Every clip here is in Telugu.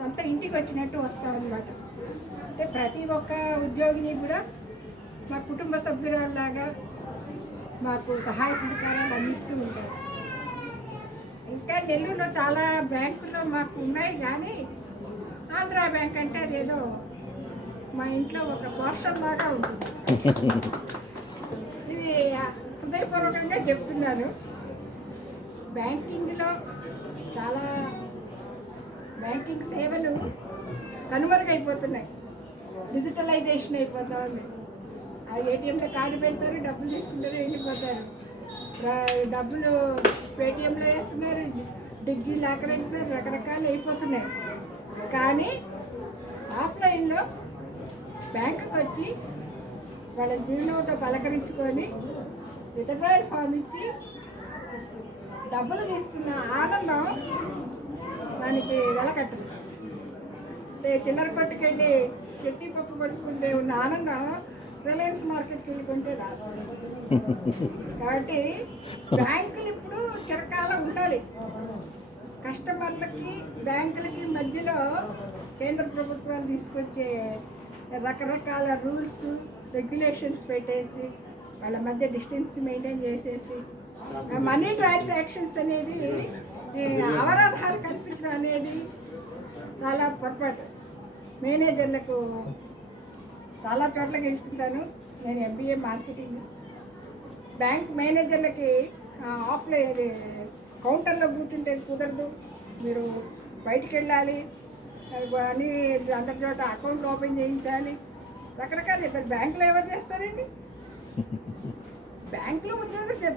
సొంత ఇంటికి వచ్చినట్టు వస్తామన్నమాట. అంటే ప్రతి ఒక్క ఉద్యోగిని కూడా మా కుటుంబ సభ్యురాల్లాగా మాకు సహాయ సహకారాలు అందిస్తూ ఉంటారు. ఇంకా నెల్లూరులో చాలా బ్యాంకుల్లో మాకు ఉన్నాయి, కానీ ఆంధ్రా బ్యాంక్ అంటే అదేదో మా ఇంట్లో ఒక పోర్షన్ లాగా ఉంటుంది. ఇది హృదయపూర్వకంగా చెప్తున్నాను. బ్యాంకింగ్లో చాలా బ్యాంకింగ్ సేవలు కనుమరుగైపోతున్నాయి, డిజిటలైజేషన్ అయిపోతా ఉంది. ఆ ఏటీఎంలో కార్డు పెడతారు, డబ్బులు తీసుకుంటారు, వెళ్ళిపోతారు. డబ్బులు పేటిఎంలో వేస్తున్నారు, డిగ్రీ లాకర్ వేస్తున్నారు, రకరకాలు అయిపోతున్నాయి. కానీ ఆఫ్లైన్లో బ్యాంకుకి వచ్చి వాళ్ళ చిరునవ్వుతో పలకరించుకొని వితడ్రాయల్ ఫామ్ ఇచ్చి డబ్బులు తీసుకున్న ఆనందం దానికి వెలకట్టదు. చిల్లర కొట్టుకెళ్ళి చెట్టి పప్పు కొనుక్కుంటే ఉన్న ఆనందం రిలయన్స్ మార్కెట్కి వెళ్ళుకుంటే రాదు. కాబట్టి బ్యాంకులు ఇప్పుడు చిరకాలం ఉండాలి. కస్టమర్లకి బ్యాంకులకి మధ్యలో కేంద్ర ప్రభుత్వాలు తీసుకొచ్చే రకరకాల రూల్స్ రెగ్యులేషన్స్ పెట్టేసి వాళ్ళ మధ్య డిస్టెన్స్ మెయింటైన్ చేసేసి మనీ ట్రాన్సాక్షన్స్ అనేది అవరోధాలు కల్పించడం అనేది చాలా పొరపాటు. మేనేజర్లకు చాలా చోట్లకి వెళ్తుంటాను. నేను MBA మార్కెటింగ్. బ్యాంక్ మేనేజర్లకి ఆఫ్లైన్ కౌంటర్లో కూర్చుంటే కుదరదు, మీరు బయటికి వెళ్ళాలి అని అందరి చోట అకౌంట్ ఓపెన్ చేయించాలి, రకరకాలు చెప్పారు. బ్యాంకులో ఎవరు చేస్తారండి?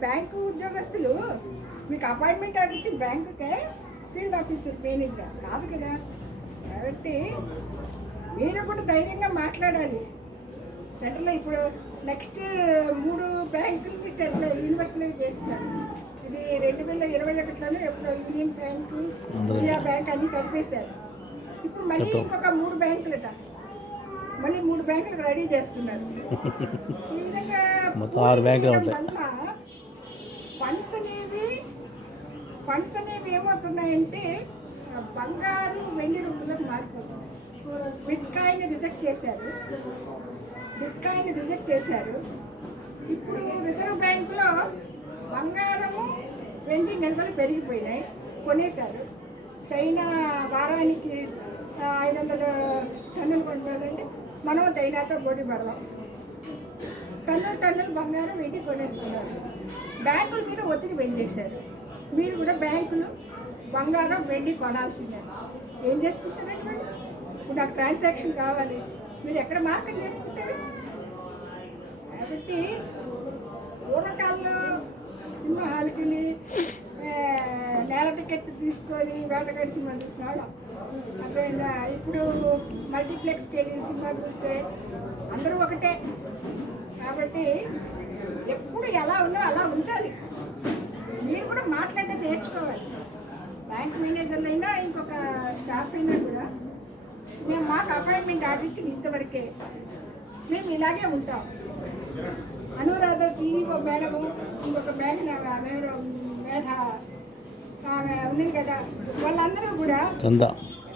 బ్యాంకు ఉద్యోగస్తులు మీకు అపాయింట్మెంట్ ఆర్డర్ బ్యాంకుకే ఫీల్డ్ ఆఫీసర్ మేనేజర్ కాదు కదా. కాబట్టి మీరు కూడా ధైర్యంగా మాట్లాడాలి. సెంట్రల్ ఇప్పుడు నెక్స్ట్ 3 బ్యాంకులకి యూనివర్సలైజ్ చేస్తున్నారు. ఇది 2021లోనే ఎప్పుడు యూనియన్ బ్యాంకు, ఇండియా బ్యాంక్ అన్నీ కలిపేశారు. ఇప్పుడు మళ్ళీ ఇంకొక 3 బ్యాంకులట, మళ్ళీ 3 బ్యాంకులకు రెడీ చేస్తున్నారు. ఈ విధంగా ఫండ్స్ అనేవి ఏమవుతున్నాయంటే బంగారు వెండి రూపంలోకి మారిపోతుంది. బిట్కాయిన్ రిజెక్ట్ చేశారు. ఇప్పుడు రిజర్వ్ బ్యాంకులో బంగారము వెండి నిల్వలు పెరిగిపోయినాయి, కొనేశారు. చైనా వారానికి 500 టన్నులు కొంటుందంటే మనం చైనాతో పోటీ పడదాం. టన్నులు బంగారం వెండి కొనేస్తున్నారు. బ్యాంకుల మీద ఒత్తిడి పెంచేశారు. మీరు కూడా బ్యాంకులు బంగారం వెండి కొనాల్సిందే. ఏం చేసుకుంటారండి వాళ్ళు? ఇప్పుడు నాకు ట్రాన్సాక్షన్ కావాలి, మీరు ఎక్కడ మార్కెట్ చేసుకుంటారు? కాబట్టి పూర్వకాలంలో సినిమా హాల్కి వెళ్ళి నేల టికెట్ తీసుకొని వేటగాడి సినిమా చూసిన వాళ్ళం. అర్థమైందా? ఇప్పుడు మల్టీప్లెక్స్కి వెళ్ళి సినిమా చూస్తే అందరూ ఒకటే. కాబట్టి ఎప్పుడు ఎలా ఉన్నా అలా ఉంచాలి. మీరు కూడా మాట్లాడే నేర్చుకోవాలి. బ్యాంక్ మేనేజర్లు అయినా ఇంకొక స్టాఫ్ అయినా కూడా మేము మాకు అపాయింట్మెంట్ ఆర్డర్ ఇచ్చింది ఇంతవరకే, మేము ఇలాగే ఉంటాం. అనురాధ CEO మేడము, ఇంకొక మేధ ఉన్నది కదా, వాళ్ళందరూ కూడా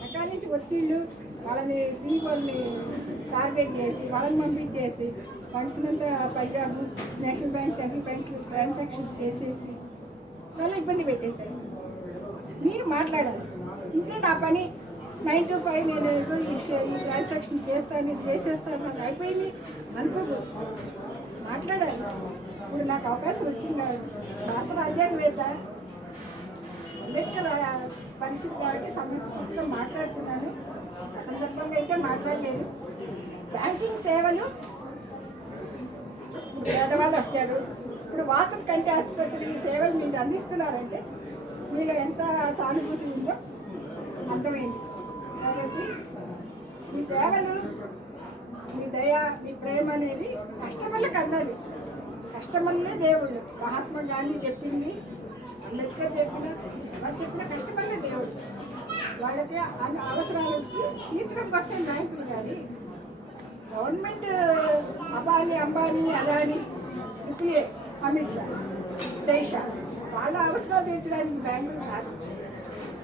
వెనకాల నుంచి ఒత్తిళ్ళు, వాళ్ళని CEOని టార్గెట్ చేసి వాళ్ళని పంపించేసి ఫండ్స్ అంతా పైగా national bank, central bank transactions చేసేసి చాలా ఇబ్బంది పెట్టేశారు. మీరు మాట్లాడాలి, ఇంతే నా పని, 9 to 5 నేను ఏదో ఈ ట్రాన్సాక్షన్ చేస్తాను, ఇది చేసేస్తాను, నాకు అయిపోయింది అనుకోకూడదు. మాట్లాడాలి. ఇప్పుడు నాకు అవకాశం వచ్చింది, నాకు రాజ్యాంగవేత్త అంబేద్కర్ పరిస్థితి కాబట్టి సమస్యతో మాట్లాడుతున్నాను. ఆ సందర్భంగా అయితే మాట్లాడలేదు. బ్యాంకింగ్ సేవలు పేదవాళ్ళు వస్తారు. ఇప్పుడు వాసన కంటి ఆసుపత్రి ఈ సేవలు మీరు అందిస్తున్నారంటే మీలో ఎంత సానుభూతి ఉందో అర్థమైంది. కాబట్టి మీ సేవలు, మీ దయ, మీ ప్రేమ అనేది కస్టమర్లకు అందాలి. కస్టమర్లే దేవుళ్ళు. మహాత్మా గాంధీ చెప్పింది, అంబేద్కర్ చెప్పిన కస్టమర్లే దేవుడు. వాళ్ళకి అవసరాలు తీర్చడం కోసం బ్యాంకులు కానీ గవర్నమెంట్ అంబానీ, అదానీ, UPA, అమిత్ షా, దేశ వాళ్ళ అవసరాలు తీర్చడానికి బ్యాంకులు కాదు.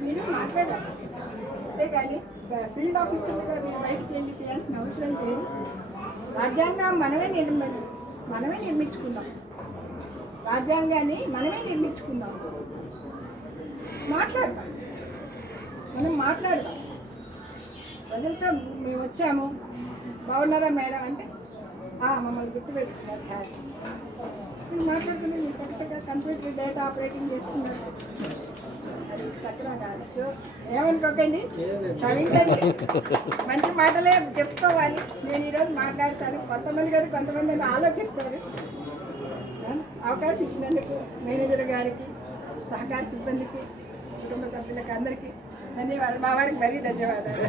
మీరు మాట్లాడాలి. అంతేగాని ఫీల్డ్ ఆఫీసర్లుగా మీరు బయటికి వెళ్ళి చేయాల్సిన అవసరం లేదు. రాజ్యాంగం మనమే నిర్మించుకుందాం. రాజ్యాంగాన్ని మనమే నిర్మించుకుందాం. మాట్లాడదాం, మనం మాట్లాడదాం. ప్రజలతో మేము వచ్చాము, బాగున్నారా మేడం అంటే మమ్మల్ని గుర్తుపెట్టుకున్నారు హ్యాపీ. మీరు మాట్లాడుకుని మీరు కరెక్ట్గా కంప్యూటర్ డేటా ఆపరేటింగ్ చేసుకున్నారు, అది చక్కగా కాదు. సో ఏమనుకోకండి, క్షమించండి. మంచి మాటలే చెప్పుకోవాలి. నేను ఈరోజు మాట్లాడతాను, కొంతమంది ఆలోచిస్తారు. అవకాశం ఇచ్చినందుకు మేనేజర్ గారికి, సహకార సిబ్బందికి, కుటుంబ సభ్యులకు అందరికీ ధన్యవాదాలు. మా వారికి మరీ ధన్యవాదాలు.